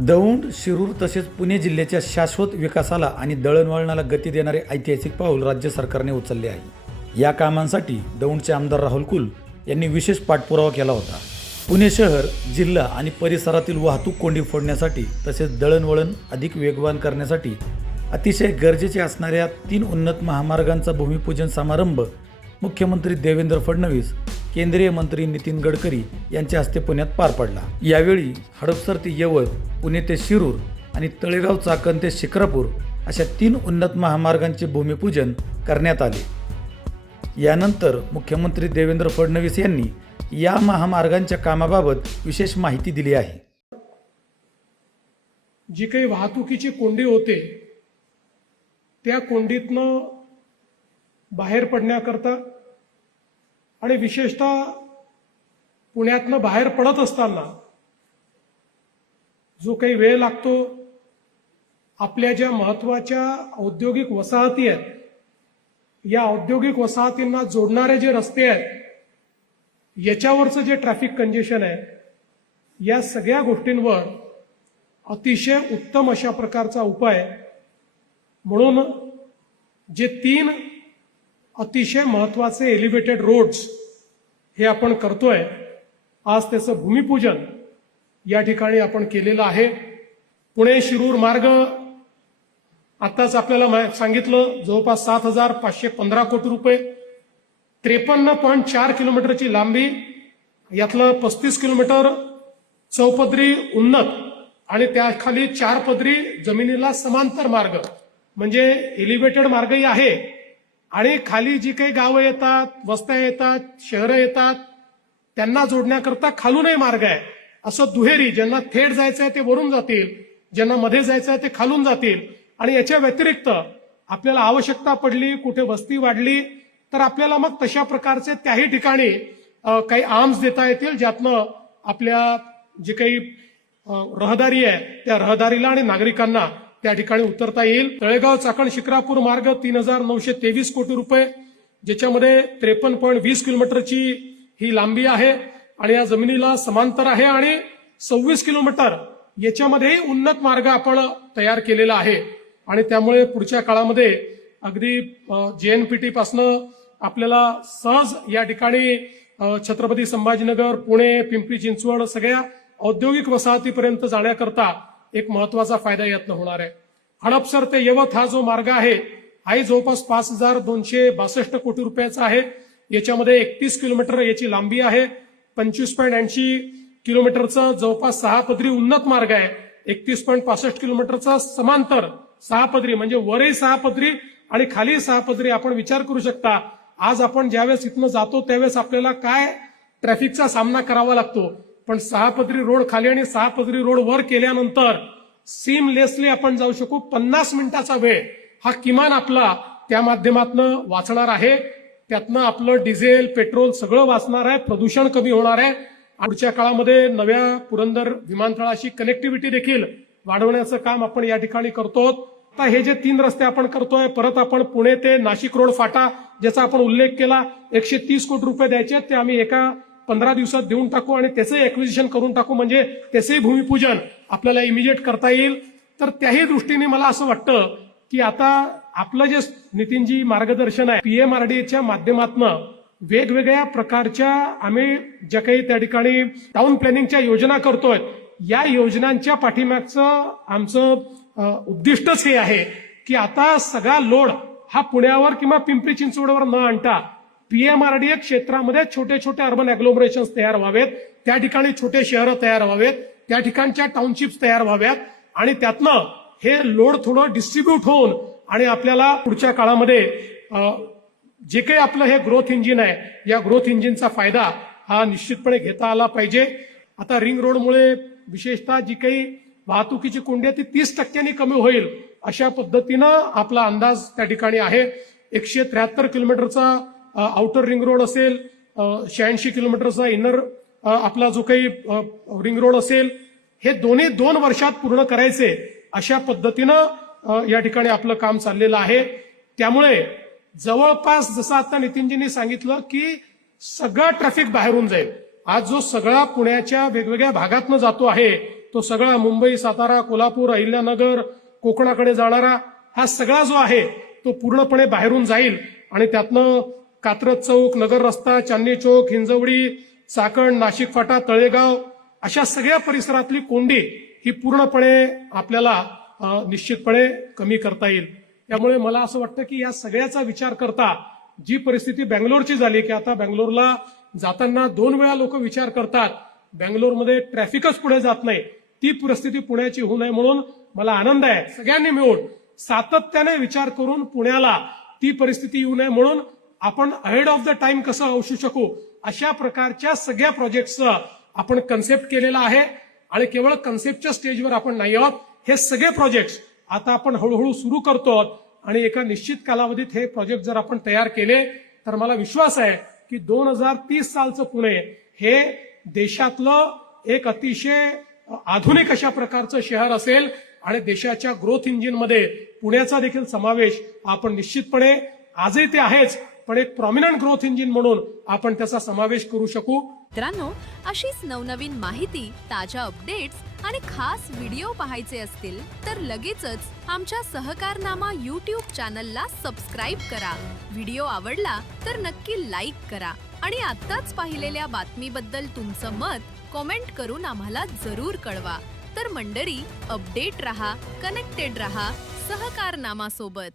दौंड, शिरूर तसेच पुणे जिल्ह्याच्या शाश्वत विकासाला आणि दळणवळणाला गती देणारे ऐतिहासिक पाऊल राज्य सरकारने उचलले आहे। या कामांसाठी दौंडचे आमदार राहुल कुल यांनी विशेष पाठपुरावा केला होता। पुणे शहर, जिल्हा आणि परिसरातील वाहतूक कोंडी फोडण्यासाठी तसेच दळणवळण अधिक वेगवान करण्यासाठी अतिशय गरजेचे असणाऱ्या 3 उन्नत महामार्गांचा भूमिपूजन समारंभ मुख्यमंत्री देवेंद्र फडणवीस, केंद्रीय मंत्री नितीन गडकरी यांच्या हस्ते पुण्यात पार पडला। यावेळी हडपसर ते यवत, पुणे ते शिरूर आणि तळेगाव चाकण ते शिक्रापूर अशा 3 उन्नत महामार्गांचे भूमिपूजन करण्यात आले। यानंतर मुख्यमंत्री देवेंद्र फडणवीस यांनी या महामार्गांच्या कामाबाबत विशेष माहिती दिली आहे। जी काही वाहतुकीची कोंडी होते त्या कोंडीतनं बाहेर पडण्याकरता आणि विशेषतः पुण्यातनं बाहेर पडत असताना जो काही वेळ लागतो, आपल्या ज्या महत्त्वाच्या औद्योगिक वसाहती आहेत, या औद्योगिक वसाहतींना जोडणारे जे रस्ते आहेत, याच्यावरचं जे ट्रॅफिक कंजेशन आहे, या सगळ्या गोष्टींवर अतिशय उत्तम अशा प्रकारचा उपाय म्हणून जे 3 अतिशय महत्त्वाचे एलिव्हेटेड रोड्स हे आपण करतोय, आज त्याचं भूमिपूजन या ठिकाणी आपण केलेलं आहे। पुणे शिरूर मार्ग आताच आपल्याला सांगितलं, जवळपास 7,515 कोटी रुपये, 53.4 किलोमीटरची लांबी, यातलं 35 किलोमीटर चौपदरी उन्नत आणि त्याखाली 4 पदरी जमिनीला समांतर मार्ग, म्हणजे एलिव्हेटेड मार्गही आहे आणि खाली जी काही गावं येतात, वस्त्या येतात, शहरं येतात, त्यांना जोडण्याकरता खालूनही मार्ग आहे। असं दुहेरी, ज्यांना थेट जायचं आहे ते वरून जातील, ज्यांना मध्ये जायचं आहे ते खालून जातील। आणि याच्या व्यतिरिक्त आपल्याला आवश्यकता पडली, कुठे वस्ती वाढली, तर आपल्याला मग तशा प्रकारचे त्याही ठिकाणी काही आर्म्स देता येतील, ज्यातनं आपल्या जे काही रहदारी आहे त्या रहदारीला आणि नागरिकांना त्या ठिकाणी उतरता येईल। तळेगाव चाकण शिक्रापूर मार्ग 3,923 कोटी रुपये, ज्याच्यामध्ये 53.20 किलोमीटरची ही लांबी आहे आणि या जमिनीला समांतर आहे आणि 26 किलोमीटर याच्यामध्येही उन्नत मार्ग आपण तयार केलेला आहे। आणि त्यामुळे पुढच्या काळामध्ये अगदी JNPT पासनं आपल्याला सहज या ठिकाणी छत्रपती संभाजीनगर, पुणे, पिंपरी चिंचवड सगळ्या औद्योगिक वसाहतीपर्यंत जाण्याकरता एक महत्वाचा फायदा यातनं होणार आहे। हडपसर ते यवत हा जो मार्ग आहे, हाही जवळपास 5,262 कोटी रुपयाचा आहे। याच्यामध्ये 31 किलोमीटर याची लांबी आहे, 25.80 किलोमीटरचा जवळपास 6 पदरी उन्नत मार्ग आहे, 31.65 किलोमीटरचा समांतर 6 पदरी, म्हणजे वरही 6 पदरी आणि खाली 6 पदरी। आपण विचार करू शकता, आज आपण ज्यावेळेस इथनं जातो त्यावेळेस आपल्याला काय ट्रॅफिकचा सामना करावा लागतो, पण 6 पदरी रोड खाली आणि 6 पदरी रोड वर केल्यानंतर सीमलेसली आपण जाऊ शकू। 50 मिनिटाचा वेळ हा किमान आपला त्या माध्यमातून वाचणार आहे। त्यातनं आपलं डिझेल, पेट्रोल सगळं वाचणार आहे, प्रदूषण कमी होणार आहे। पुढच्या काळामध्ये नव्या पुरंदर विमानतळाशी कनेक्टिव्हिटी देखील वाढवण्याचं काम आपण या ठिकाणी करतो। आता हे जे 3 रस्ते आपण करतोय, परत आपण पुणे ते नाशिक रोड फाटा ज्याचा आपण उल्लेख केला, 130 कोटी रुपये द्यायचे, ते आम्ही एका 15 दिवसात देऊन टाकू आणि त्याचं एक्विजिशन करून टाकू, म्हणजे त्याचंही भूमिपूजन आपल्याला इमिजिएट करता येईल। तर त्याही दृष्टीने मला असं वाटतं की आता आपलं जे नितीनजी मार्गदर्शन आहे, PMRDAच्या माध्यमातून वेगवेगळ्या प्रकारच्या आम्ही ज्या काही त्या ठिकाणी टाउन प्लॅनिंगच्या योजना करतोय, या योजनांच्या पाठीमागचं आमचं उद्दिष्टच हे आहे की आता सगळा लोड हा पुण्यावर किंवा पिंपरी चिंचवडवर न आणता PMRDA क्षेत्रामध्ये छोटे छोटे अर्बन अॅग्लोमरेशन्स तयार व्हावेत, त्या ठिकाणी छोटे शहरं तयार व्हावेत, त्या ठिकाणच्या टाउनशिप्स तयार व्हाव्यात आणि त्यातनं हे लोड थोडं डिस्ट्रीब्यूट होऊन आणि आपल्याला पुढच्या काळामध्ये जे काही आपलं हे ग्रोथ इंजिन आहे, या ग्रोथ इंजिनचा फायदा हा निश्चितपणे घेता आला पाहिजे। आता रिंग रोडमुळे विशेषतः जी काही वाहतुकीची कोंडी आहे ती 30% कमी होईल, अशा पद्धतीनं आपला अंदाज त्या ठिकाणी आहे। 173 किलोमीटरचा आउटर रिंग रोड असेल, 86 किलोमीटरचा इनर आपला जो काही रिंग रोड असेल, हे दोन्ही 2 वर्षात पूर्ण करायचे, अशा पद्धतीनं या ठिकाणी आपलं काम चाललेलं आहे। त्यामुळे जवळपास जसं आता नितीनजींनी सांगितलं की सगळं ट्रॅफिक बाहेरून जाईल। आज जो सगळा पुण्याच्या वेगवेगळ्या भागातनं जातो आहे, तो सगळा मुंबई, सातारा, कोल्हापूर, अहिल्यानगर, कोकणाकडे जाणारा हा सगळा जो आहे तो पूर्णपणे बाहेरून जाईल आणि त्यातनं कात्रज चौक, नगर रस्ता, चांदणी चौक, हिंजवडी, चाकण, नाशिक फाटा, तळेगाव अशा सगळ्या परिसरातली कोंडी ही पूर्णपणे आपल्याला निश्चितपणे कमी करता येईल. त्यामुळे मला असं वाटतं की या सगळ्याचा विचार करता जी परिस्थिती बेंगलोरची झाली की आता बेंगलोरला जाताना 2 वेळा लोक विचार करतात, बेंगलोरमध्ये ट्रॅफिकच पुढे जात नाही, ती परिस्थिती पुण्याची होऊ नये म्हणून मला आनंद आहे. सगळ्यांनी मिळून सातत्याने विचार करून पुण्याला ती परिस्थिती येऊ नये म्हणून आपण अहेड ऑफ द टाइम कसं असू शकू अशा प्रकारच्या सगळ्या प्रोजेक्टचं आपण कन्सेप्ट केलेला आहे. आणि केवळ कन्सेप्टच्या स्टेजवर आपण नाही आहोत, हे सगळे प्रोजेक्ट्स आता आपण हळूहळू सुरू करतो आणि एका निश्चित कालावधीत हे प्रोजेक्ट जर आपण तयार केले तर मला विश्वास आहे की 2030 सालचं पुणे हे देशातलं एक अतिशय आधुनिक अशा प्रकारचं शहर असेल आणि देशाच्या ग्रोथ इंजिनमध्ये पुण्याचा देखील समावेश आपण निश्चितपणे, आजही ते आहेच, पण एक प्रॉमिनंट ग्रोथ इंजिन म्हणून आपण त्याचा समावेश करू शकू. मित्रांनो, अशीच नवनवीन माहिती, ताज्या अपडेट्स आणि खास व्हिडिओ पाहायचे असतील तर लगेचच आमच्या सहकारनामा YouTube चॅनलला सबस्क्राईब करा. व्हिडिओ आवडला तर नक्की लाईक करा आणि आत्ताच पाहिलेल्या बातमीबद्दल तुमचं मत कमेंट करून आम्हाला जरूर कळवा. तर मंडळी, अपडेट रहा, कनेक्टेड रहा सहकारनामा सोबत.